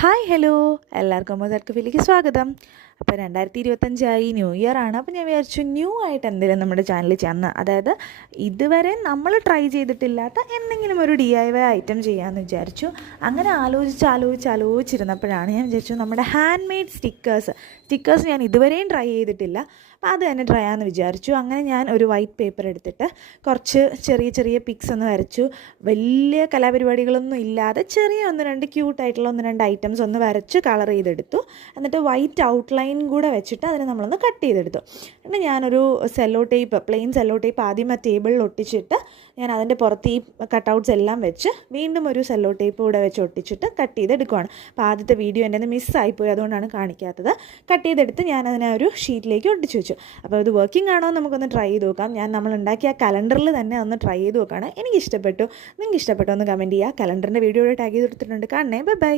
Hi hello എല്ലാവർക്കും മുതൽക്കുവിലേക്ക് സ്വാഗതം. അപ്പോൾ 2025 ന്യൂ ഇയർ ആണ്. അപ്പോൾ ഞാൻ വിചാരിച്ചു ന്യൂ ആയിട്ട് എന്തെങ്കിലും നമ്മുടെ ചാനലിൽ ചെയ്യാമെന്ന്, അതായത് ഇതുവരെ നമ്മൾ ട്രൈ ചെയ്തിട്ടില്ലാത്ത എന്തെങ്കിലും ഒരു DIY ഐറ്റം ചെയ്യാമെന്ന് വിചാരിച്ചു. അങ്ങനെ ആലോചിച്ചിരുന്നപ്പോഴാണ് ഞാൻ വിചാരിച്ചു നമ്മുടെ ഹാൻഡ് മെയ്ഡ് സ്റ്റിക്കേഴ്സ് ഞാൻ ഇതുവരെയും ട്രൈ ചെയ്തിട്ടില്ല. അപ്പോൾ അത് തന്നെ ട്രൈ ചെയ്യാമെന്ന് വിചാരിച്ചു. അങ്ങനെ ഞാൻ ഒരു വൈറ്റ് പേപ്പർ എടുത്തിട്ട് കുറച്ച് ചെറിയ പിക്സ് ഒന്ന് വരച്ചു. വലിയ കലാപരിപാടികളൊന്നും ഇല്ലാതെ ചെറിയ ഒന്ന് രണ്ട് ക്യൂട്ടായിട്ടുള്ള ഒന്ന് രണ്ട് ഐറ്റംസ് ഒന്ന് വരച്ച് കളർ ചെയ്തെടുത്തു. എന്നിട്ട് വൈറ്റ് ഔട്ട്ലൈൻ കൂടെ വെച്ചിട്ട് അതിനെ നമ്മളൊന്ന് കട്ട് ചെയ്തെടുത്തു. എന്നിട്ട് ഞാനൊരു പ്ലെയിൻ സെല്ലോ ടേപ്പ് ആദ്യം ആ ടേബിളിൽ ഒട്ടിച്ചിട്ട് ഞാൻ അതിൻ്റെ പുറത്ത് ഈ കട്ടൗട്ട്സ് എല്ലാം വെച്ച് വീണ്ടും ഒരു സെല്ലോ ടേപ്പ് കൂടെ വെച്ച് ഒട്ടിച്ചിട്ട് കട്ട് ചെയ്തെടുക്കുകയാണ്. അപ്പോൾ ആദ്യത്തെ വീഡിയോ എൻ്റെ മിസ്സായിപ്പോയി, അതുകൊണ്ടാണ് കാണിക്കാത്തത്. കട്ട് ചെയ്തെടുത്ത് ഞാൻ അതിനെ ഒരു ഷീറ്റിലേക്ക് ഒട്ടിച്ച് വെച്ചു. അപ്പോൾ ഇത് വർക്കിംഗ് ആണോ നമുക്കൊന്ന് ട്രൈ ചെയ്ത് നോക്കാം. നമ്മൾ ഉണ്ടാക്കിയ കലണ്ടറിൽ തന്നെ ഒന്ന് ട്രൈ ചെയ്ത് നോക്കുകയാണ്. എനിക്ക് ഇഷ്ടപ്പെട്ടു. നിങ്ങൾക്ക് ഇഷ്ടപ്പെട്ടോ ഒന്ന് കമൻറ്റ് ചെയ്യുക. കലണ്ടറിൻ്റെ വീഡിയോ ടാഗ് ചെയ്ത് കൊടുത്തിട്ടുണ്ട്. കാണണേ. ബൈ.